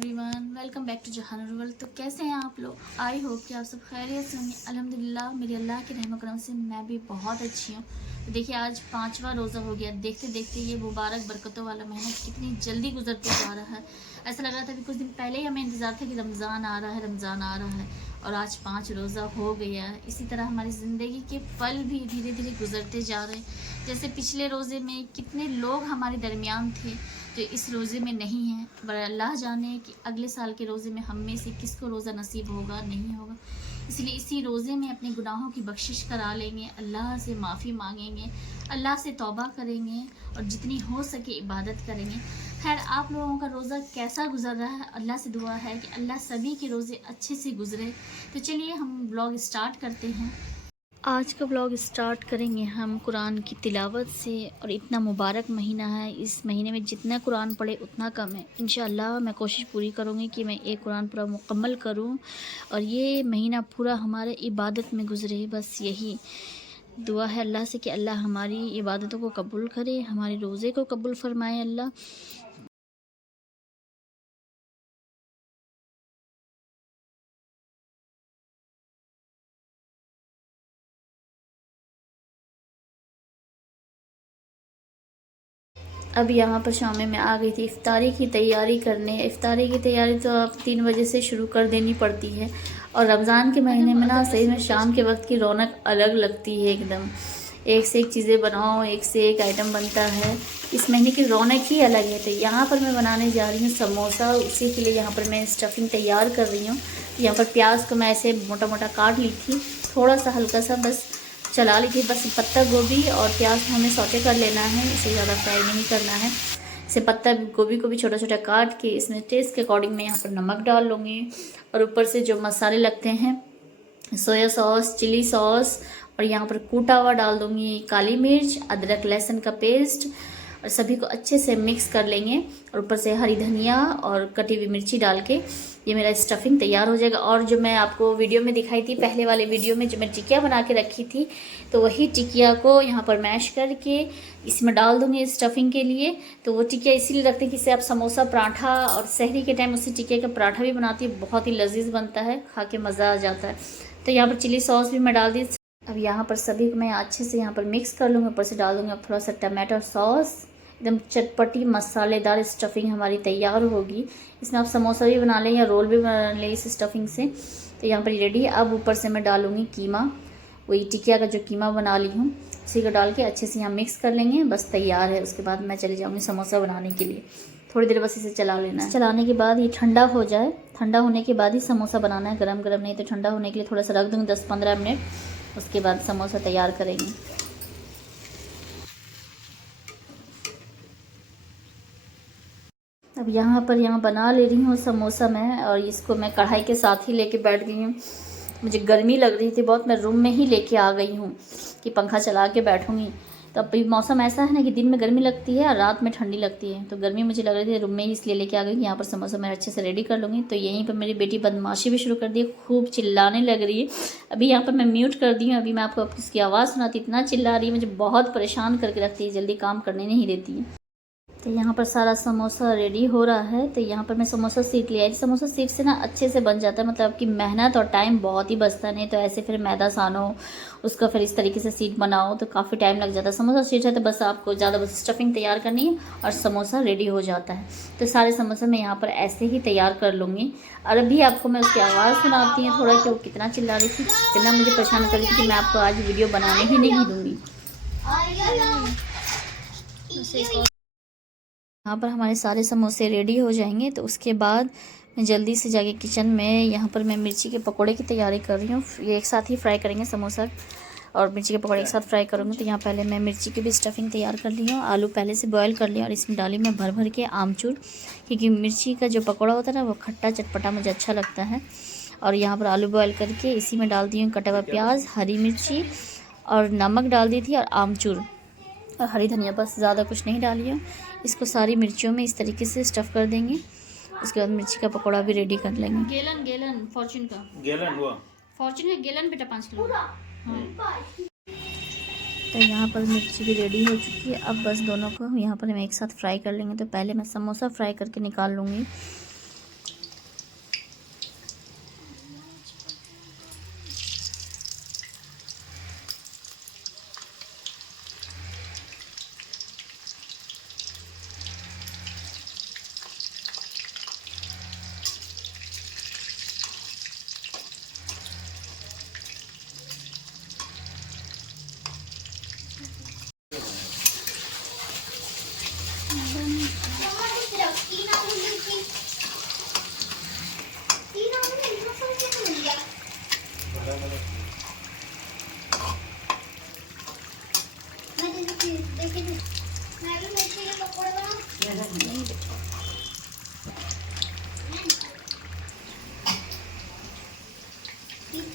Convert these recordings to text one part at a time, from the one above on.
Everyone, welcome back to जहान world. तो कैसे हैं आप लोग? आई होप कि आप सब खैरियत से होंगे। अल्हम्दुलिल्लाह मेरी अल्लाह के रहम करम से मैं भी बहुत अच्छी हूँ। तो देखिए आज 5वां रोज़ा हो गया। देखते देखते ये मुबारक बरकतों वाला महीना कितनी जल्दी गुजरते जा रहा है। ऐसा लग रहा था कि कुछ दिन पहले ही हमें इंतज़ार था कि रमज़ान आ रहा है, रमज़ान आ रहा है, और आज 5 रोज़ा हो गया है। इसी तरह हमारी ज़िंदगी के पल भी धीरे धीरे गुजरते जा रहे हैं। जैसे पिछले रोज़े में कितने लोग हमारे दरमियान थे जो इस रोज़े में नहीं है, पर अल्लाह जाने कि अगले साल के रोज़े में हम में से किसको रोज़ा नसीब होगा नहीं होगा। इसलिए इसी रोज़े में अपने गुनाहों की बख्शिश करा लेंगे, अल्लाह से माफ़ी मांगेंगे, अल्लाह से तौबा करेंगे और जितनी हो सके इबादत करेंगे। खैर, आप लोगों का रोज़ा कैसा गुजर रहा है? अल्लाह से दुआ है कि अल्लाह सभी के रोज़े अच्छे से गुजरे। तो चलिए हम ब्लॉग स्टार्ट करते हैं। आज का ब्लॉग स्टार्ट करेंगे हम कुरान की तिलावत से। और इतना मुबारक महीना है, इस महीने में जितना कुरान पढ़े उतना कम है। इंशाअल्लाह मैं कोशिश पूरी करूँगी कि मैं एक कुरान पूरा मुकम्मल करूँ और ये महीना पूरा हमारे इबादत में गुजरे। बस यही दुआ है अल्लाह से कि अल्लाह हमारी इबादतों को कबूल करे, हमारे रोज़े को कबूल फरमाए अल्लाह। अब यहाँ पर शाम में मैं आ गई थी इफ्तारी की तैयारी करने। इफ्तारी की तैयारी तो अब 3 बजे से शुरू कर देनी पड़ती है। और रमज़ान के महीने में ना सही में शाम के वक्त की रौनक अलग लगती है एकदम। एक से एक चीज़ें बनाओ, एक से एक आइटम बनता है। इस महीने की रौनक ही अलग है। तो यहाँ पर मैं बनाने जा रही हूँ समोसा। उसी के लिए यहाँ पर मैं स्टफिंग तैयार कर रही हूँ। यहाँ पर प्याज को मैं ऐसे मोटा मोटा काट ली थी, थोड़ा सा हल्का सा बस चला लीजिए। बस पत्ता गोभी और प्याज को हमें सौटे कर लेना है, इसे ज़्यादा फ्राई नहीं करना है। इसे पत्ता गोभी को भी छोटा छोटा काट के इसमें टेस्ट के अकॉर्डिंग मैं यहाँ पर नमक डाल लूँगी। और ऊपर से जो मसाले लगते हैं, सोया सॉस, चिली सॉस, और यहाँ पर कूटा हुआ डाल दूँगी काली मिर्च, अदरक लहसुन का पेस्ट, और सभी को अच्छे से मिक्स कर लेंगे। और ऊपर से हरी धनिया और कटी हुई मिर्ची डाल के ये मेरा स्टफिंग तैयार हो जाएगा। और जो मैं आपको वीडियो में दिखाई थी, पहले वाले वीडियो में जो मैं टिकिया बना के रखी थी, तो वही टिकिया को यहाँ पर मैश करके इसमें डाल दूँगी स्टफिंग के लिए। तो वो टिकिया इसीलिए रखते हैं कि इससे आप समोसा, पराठा और सहरी के टाइम उसी टिकिया का पराठा भी बनाती है, बहुत ही लजीज बनता है, खा के मज़ा आ जाता है। तो यहाँ पर चिली सॉस भी मैं डाल दी। अब यहाँ पर सभी को मैं अच्छे से यहाँ पर मिक्स कर लूँगी। ऊपर से डाल दूँगी अब थोड़ा सा टमाटो सॉस। एकदम चटपटी मसालेदार स्टफिंग हमारी तैयार होगी। इसमें आप समोसा भी बना लें या रोल भी बना लें इस स्टफिंग से। तो यहाँ पर रेडी है। अब ऊपर से मैं डालूँगी कीमा, वही टिकिया का जो कीमा बना ली हूँ उसी को डाल के अच्छे से यहाँ मिक्स कर लेंगे। बस तैयार है। उसके बाद मैं चली जाऊँगी समोसा बनाने के लिए। थोड़ी देर बस इसे चला लेना है। चलाने के बाद ये ठंडा हो जाए, ठंडा होने के बाद ही समोसा बनाना है, गरम गरम नहीं। तो ठंडा होने के लिए थोड़ा सा रख दूँगी 10-15 मिनट। उसके बाद समोसा तैयार करेंगे। अब यहाँ बना ले रही हूँ समोसा मैं, और इसको मैं कढ़ाई के साथ ही लेके बैठ गई हूँ। मुझे गर्मी लग रही थी बहुत, मैं रूम में ही लेके आ गई हूँ कि पंखा चला के बैठूँगी। तो अब मौसम ऐसा है ना कि दिन में गर्मी लगती है और रात में ठंडी लगती है। तो गर्मी मुझे लग रही थी, रूम में ही इसलिए लेके आ गई। यहाँ पर समोसा मैं अच्छे से रेडी कर लूँगी। तो यहीं पर मेरी बेटी बदमाशी भी शुरू कर दी, खूब चिल्लाने लग रही है। अभी यहाँ पर मैं म्यूट कर दी हूँ। अभी मैं आपको इसकी आवाज़ सुनाती, इतना चिल्ला रही है, मुझे बहुत परेशान करके रखती है, जल्दी काम करने नहीं देती है। तो यहाँ पर सारा समोसा रेडी हो रहा है। तो यहाँ पर मैं समोसा सीख लिया है। समोसा सीख से ना अच्छे से बन जाता है, मतलब आपकी मेहनत और टाइम बहुत ही बचता नहीं। तो ऐसे फिर मैदा सानो, उसका फिर इस तरीके से सीट बनाओ तो काफ़ी टाइम लग जाता है। समोसा सीट है तो बस आपको ज़्यादा बस स्टफिंग तैयार करनी है और समोसा रेडी हो जाता है। तो सारे समोसे मैं यहाँ पर ऐसे ही तैयार कर लूँगी। और अभी आपको मैं उसकी आवाज़ सुनाती हूँ थोड़ा, कि वो कितना चिल्ला रही थी, कितना मुझे परेशान कर रही थी कि मैं आपको आज वीडियो बनाने ही नहीं दूँगी। यहाँ पर हमारे सारे समोसे रेडी हो जाएंगे तो उसके बाद मैं जल्दी से जाके किचन में यहाँ पर मैं मिर्ची के पकोड़े की तैयारी कर रही हूँ। ये एक साथ ही फ्राई करेंगे, समोसा और मिर्ची के पकोड़े एक साथ फ्राई करूँगी। तो यहाँ पहले मैं मिर्ची की भी स्टफिंग तैयार कर ली हूँ। आलू पहले से बॉयल कर लिया और इसमें डाली मैं भर भर के आमचूर, क्योंकि मिर्ची का जो पकौड़ा होता है ना वो खट्टा चटपटा मुझे अच्छा लगता है। और यहाँ पर आलू बॉयल करके इसी में डाल दी हूँ कटा हुआ प्याज, हरी मिर्ची और नमक डाल दी थी और आमचूर और हरी धनिया, बस ज़्यादा कुछ नहीं डाली है। इसको सारी मिर्चियों में इस तरीके से स्टफ़ कर देंगे। उसके बाद मिर्ची का पकौड़ा भी रेडी कर लेंगे। गेलन फॉर्चून का गेलन हुआ, फॉर्चून का गेलन बेटा 5 किलो। हाँ। तो यहाँ पर मिर्ची भी रेडी हो चुकी है। अब बस दोनों को यहाँ पर हम एक साथ फ्राई कर लेंगे। तो पहले मैं समोसा फ्राई करके निकाल लूँगी।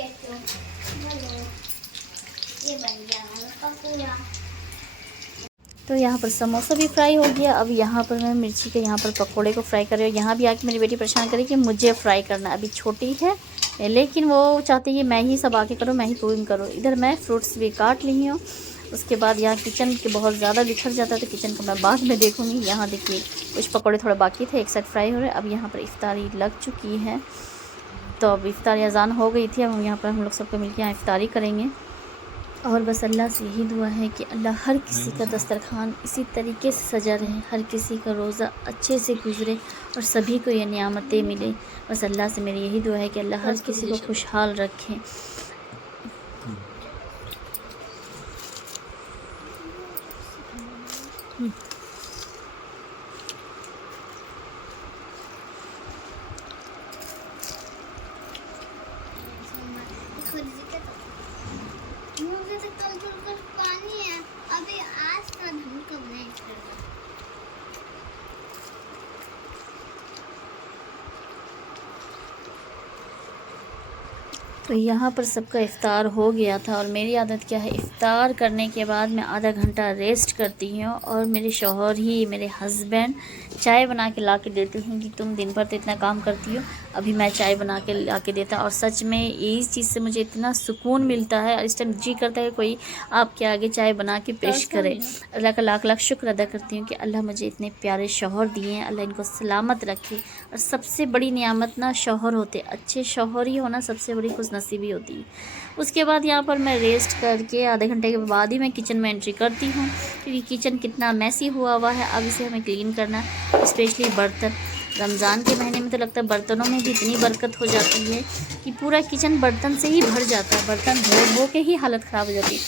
देखो, हेलो, ये बन गया हमारा पकौड़ा। तो यहाँ पर समोसा भी फ्राई हो गया। अब यहाँ पर मैं मिर्ची के यहाँ पर पकोड़े को फ्राई कर रही हूँ। यहाँ भी आके मेरी बेटी परेशान करी कि मुझे फ्राई करना, अभी छोटी है लेकिन वो चाहती है मैं ही सब आके करूँ, मैं ही कुकिंग करूँ। इधर मैं फ्रूट्स भी काट ली हूँ। उसके बाद यहाँ किचन के बहुत ज़्यादा बिखर जाता है तो किचन को मैं बाद में देखूँगी। यहाँ देखिए कुछ पकौड़े थोड़ा बाकी थे, एक साइड फ्राई हो रहे। अब यहाँ पर इफ्तारी लग चुकी है। तो अब इफ्तारी अज़ान हो गई थी। अब यहाँ पर हम लोग सबको मिलकर यहाँ इफ्तारी करेंगे। और बस अल्लाह से यही दुआ है कि अल्लाह हर किसी का दस्तरखान इसी तरीके से सजा रहे, हर किसी का रोज़ा अच्छे से गुज़रे और सभी को ये नियामतें मिले। बस अल्लाह से मेरी यही दुआ है कि अल्लाह हर किसी को खुशहाल रखे। मुझे तो कल पानी है, अभी आज का धूल कब नहीं करेगा। तो यहाँ पर सबका इफ़्तार हो गया था और मेरी आदत क्या है, इफ़्तार करने के बाद मैं आधा घंटा रेस्ट करती हूँ और मेरे शौहर ही, मेरे हस्बैंड चाय बना के ला के देते हैं कि तुम दिन भर तो इतना काम करती हो, अभी मैं चाय बना के ला के देता। और सच में इस चीज़ से मुझे इतना सुकून मिलता है। इस टाइम जी करता है कोई आपके आगे चाय बना के पेश करे। अल्लाह का लाख लाख शुक्र अदा करती हूँ कि अल्लाह मुझे इतने प्यारे शौहर दिए हैं, अल्लाह इनको सलामत रखे। और सबसे बड़ी नियामत ना शौहर होते, अच्छे शौहर ही होना सबसे बड़ी खुशनसीबी होती है। उसके बाद यहाँ पर मैं रेस्ट करके आधे घंटे के बाद ही मैं किचन में एंट्री करती हूँ, क्योंकि किचन कितना मैसी हुआ है। अब इसे हमें क्लीन करना है, स्पेशली बर्तन। रमज़ान के महीने में तो लगता है बर्तनों में भी इतनी बरकत हो जाती है कि पूरा किचन बर्तन से ही भर जाता है। बर्तन धो के ही हालत ख़राब हो जाती है,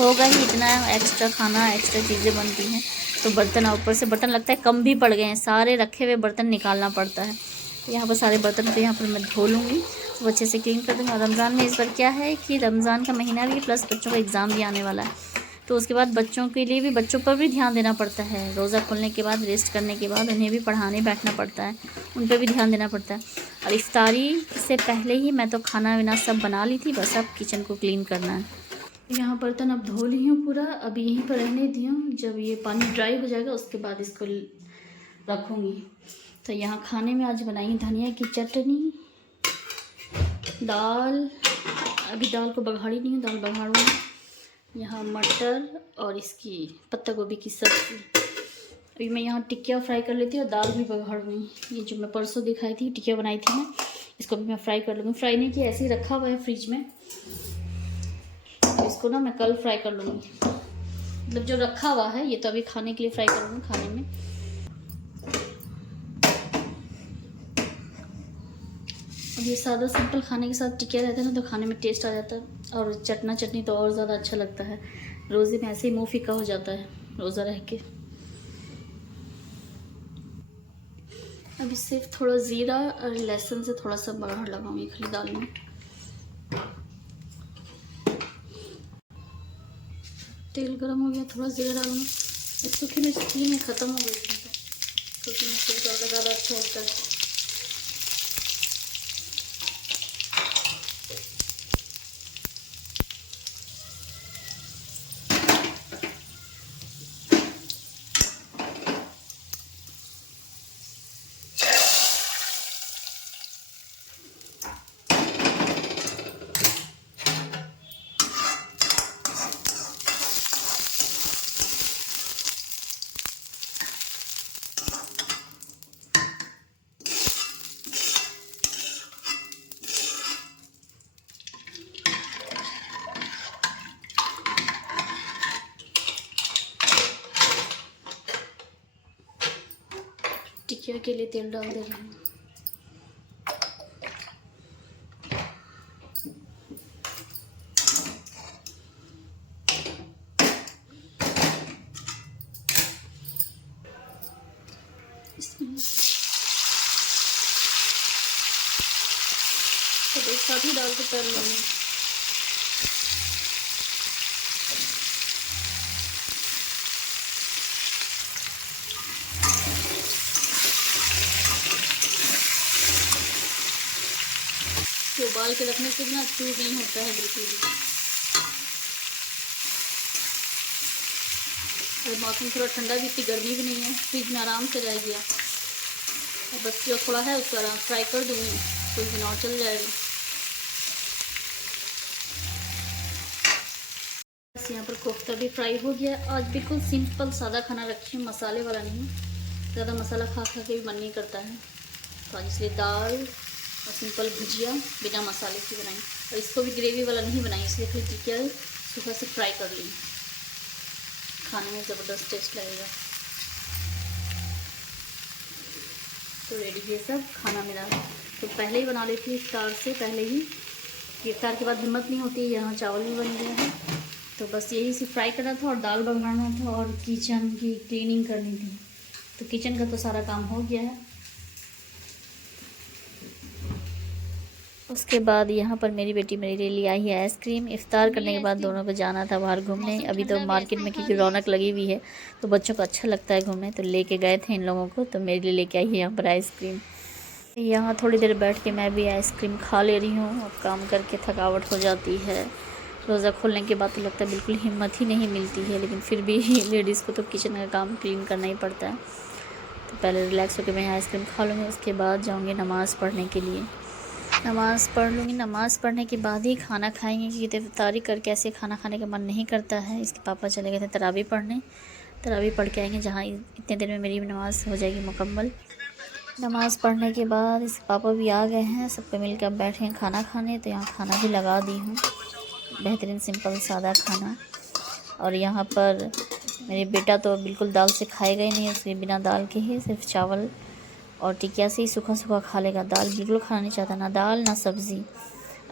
होगा ही इतना एक्स्ट्रा खाना, एक्स्ट्रा चीज़ें बनती हैं तो बर्तन, ऊपर से बर्तन लगता है कम भी पड़ गए हैं, सारे रखे हुए बर्तन निकालना पड़ता है। तो यहाँ पर सारे बर्तन को यहाँ पर मैं धो लूँगी, तो अच्छे से क्लीन कर दूँगी। और रमज़ान में इस बार क्या है कि रमज़ान का महीना भी प्लस बच्चों का एग्ज़ाम भी आने वाला है, तो उसके बाद बच्चों के लिए भी, बच्चों पर भी ध्यान देना पड़ता है। रोज़ा खोलने के बाद, रेस्ट करने के बाद उन्हें भी पढ़ाने बैठना पड़ता है, उन पर भी ध्यान देना पड़ता है। और इफ्तारी से पहले ही मैं तो खाना वाना सब बना ली थी, बस अब किचन को क्लीन करना है। यहाँ बर्तन अब धो ली हूँ पूरा, अभी यहीं पर रहने दी हूँ। जब ये पानी ड्राई हो जाएगा उसके बाद इसको रखूँगी। तो यहाँ खाने में आज बनाई धनिया की चटनी, दाल, अभी दाल को बघाड़ी नहीं हूँ, दाल बघाड़ूँगी। यहाँ मटर और इसकी पत्ता गोभी की सब्ज़ी। अभी मैं यहाँ टिक्किया फ्राई कर लेती हूँ और दाल भी बघाड़ूँगी। ये जो मैं परसों दिखाई थी टिक्किया बनाई थी मैं, इसको भी मैं फ्राई कर लूँगी। फ्राई नहीं किया, ऐसे ही रखा हुआ है फ्रिज में, इसको ना मैं कल फ्राई कर लूँगी। मतलब जो रखा हुआ है ये तो अभी खाने के लिए फ्राई करूँगी खाने में। अब ये सादा सिंपल खाने के साथ टिकिया रहता है ना, तो खाने में टेस्ट आ जाता है। और चटनी तो और ज़्यादा अच्छा लगता है। रोज़े में ऐसे ही मुँह फीका हो जाता है रोज़ा रह के। अभी सिर्फ थोड़ा ज़ीरा और लहसुन से थोड़ा सा बघाड़ लगाऊंगी खाली दाल में। तेल गरम हो गया, थोड़ा ज़ीरा डालूंगी। इसको फिर स्टीम में ख़त्म हो गई थी, तो इसमें तेल डालना ज़्यादा अच्छा होता है। टिकिया के लिए तेल डाल दे रही हूँ। तो एक साथ ही डाल के तल लेंगे। उबाल के रखने से ना चूर नहीं होता है बिल्कुल भी। और मौसम थोड़ा ठंडा भी, इतनी गर्मी भी नहीं है, फ्रिज में आराम से रह गया। और बस जो थोड़ा है उसको आराम फ्राई कर दूँगी, कुछ दिन और चल जाएगा। बस यहाँ पर कोफ्ता भी फ्राई हो गया। आज बिल्कुल सिंपल सादा खाना रखी हूँ, मसाले वाला नहीं। ज़्यादा मसाला खा खा के भी मन नहीं करता है, तो आज इसलिए दाल और सिंपल भुजिया बिना मसाले की बनाई। और इसको भी ग्रेवी वाला नहीं बनाई, इसलिए फिर टिकिया सुबह से फ्राई कर ली। खाने में ज़बरदस्त टेस्ट लगेगा। तो रेडी है सब खाना मेरा। तो पहले ही बना लेती हूँ इफ्तार से पहले ही, इफ्तार के बाद हिम्मत नहीं होती। यहाँ चावल भी बन गया है, तो बस यही सिर्फ फ्राई करना था और दाल बनाना था और किचन की क्लीनिंग करनी थी। तो किचन का तो सारा काम हो गया है। उसके बाद यहाँ पर मेरी बेटी मेरे लिए ले आई है आइसक्रीम। इफ्तार करने के बाद दोनों को जाना था बाहर घूमने। अभी तो मार्केट में क्योंकि रौनक लगी हुई है तो बच्चों को अच्छा लगता है घूमने, तो लेके गए थे इन लोगों को। तो मेरे लिए लेके आई है यहाँ पर आइसक्रीम। यहाँ थोड़ी देर बैठ के मैं भी आइसक्रीम खा ले रही हूँ। अब काम करके थकावट हो जाती है, रोज़ा खोलने के बाद तो लगता है बिल्कुल हिम्मत ही नहीं मिलती है, लेकिन फिर भी लेडीज़ को तो किचन का काम क्लीन करना ही पड़ता है। तो पहले रिलैक्स होकर मैं आइसक्रीम खा लूँगी, उसके बाद जाऊँगी नमाज़ पढ़ने के लिए। नमाज़ पढ़ लूँगी, नमाज़ पढ़ने के बाद ही खाना खाएंगे, क्योंकि इफ्तारी करके ऐसे खाना खाने का मन नहीं करता है। इसके पापा चले गए थे तरावी पढ़ने, तरावी पढ़ के आएंगे, जहाँ इतने देर में मेरी नमाज़ हो जाएगी मुकम्मल। नमाज़ पढ़ने के बाद इसके पापा भी आ गए हैं, सबको मिलकर अब बैठे हैं खाना खाने। तो यहाँ खाना भी लगा दी हूँ, बेहतरीन सिंपल सादा खाना। और यहाँ पर मेरे बेटा तो बिल्कुल दाल से खाएगा ही नहीं, उसके बिना दाल के ही सिर्फ चावल और टिकिया से ही सूखा सूखा खा लेगा। दाल बिल्कुल खाना नहीं चाहता, ना दाल ना सब्ज़ी।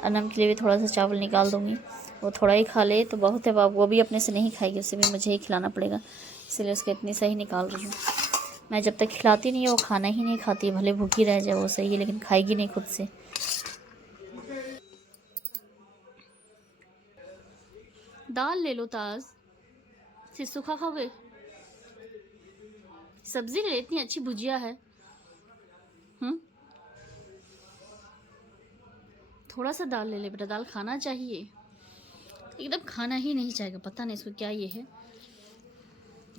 अनम के लिए भी थोड़ा सा चावल निकाल दूँगी, वो थोड़ा ही खा ले तो बहुत है। वो भी अपने से नहीं खाएगी, उसे भी मुझे ही खिलाना पड़ेगा, इसलिए उसको इतनी सही निकाल रही हूँ। मैं जब तक खिलाती नहीं है वो खाना ही नहीं खाती, भले भूखी रह जाए वो सही है, लेकिन खाएगी नहीं खुद से। दाल ले लो ताज, सिर्फ सूखा खाओगे? सब्जी ले, इतनी अच्छी भुजिया है। थोड़ा सा दाल ले ले बेटा, दाल खाना चाहिए। एकदम खाना ही नहीं चाहेगा, पता नहीं इसको क्या ये है,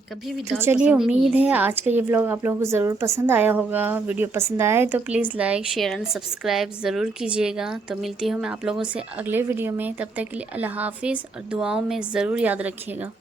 कभी भी दाल। तो चलिए, उम्मीद है आज का ये व्लॉग आप लोगों को ज़रूर पसंद आया होगा। वीडियो पसंद आए तो please like share and subscribe ज़रूर कीजिएगा। तो मिलती हूँ मैं आप लोगों से अगले वीडियो में, तब तक के लिए अल्लाह हाफिज़ और दुआओं में ज़रूर याद रखिएगा।